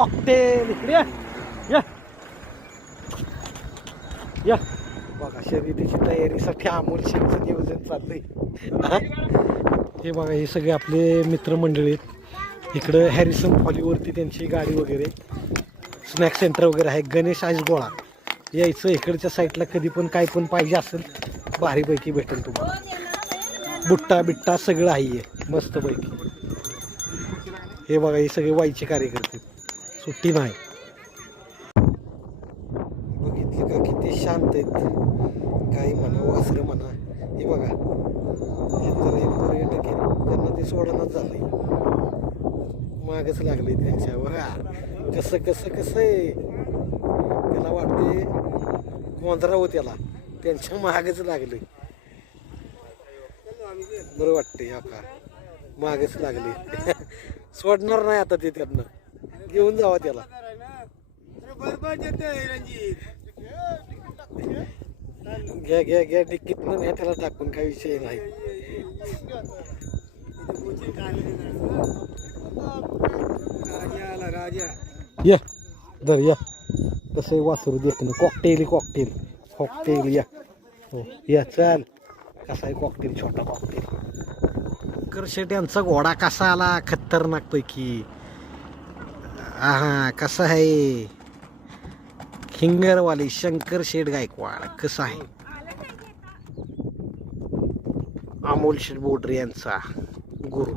Cocktail इकडे या या बघा शर्यतीची तयारीसाठी अमोल शेठचं नियोजन चाललंय. हे बघा हे सगळे आपले मित्रमंडळी आहेत. इकडं हॅरिसन फॉलीवरती त्यांची गाडी वगैरे स्नॅक सेंटर वगैरे आहे. गणेश आईस गोळा यायचं इकडच्या साईडला कधी पण काय पण पाहिजे असेल भारीपैकी भेटेल तुम्हाला. बुट्टा बिट्टा सगळं आहे मस्तपैकी. हे बघा हे सगळे वाईचे कार्यकर्ते सुट्टी नाही. बघितलं का किती शांत आहेत. काही म्हणा वासरं म्हणा. हे बघा हे तर एक पर्यटक आहे त्यांना ते सोडणंच झालंय. मागच लागले त्यांच्या. बघा कसं कसं कसं आहे त्याला वाटते कोंदरावं त्याला त्यांच्या मागच लागले. बरं वाटते हा का मागच लागले. सोडणार नाही आता ते त्यांना घेऊन जावा त्याला. घ्या घ्या घ्या तिकीट न घ्या त्याला टाकून काही विषय नाही. या दर या कसं वासरू देत ना. कॉकटेल कॉकटेल कॉकटेल या हो या चाल. कसा आहे कॉकटेल छोटा कॉकटेल. करशेट यांचा घोडा कसा आला खतरनाक पैकी. हा कसा आहे खिंगरवाली शंकर शेठ गायकवाड कसा आहे. अमोल शेठ बोडरे यांचा गुरु.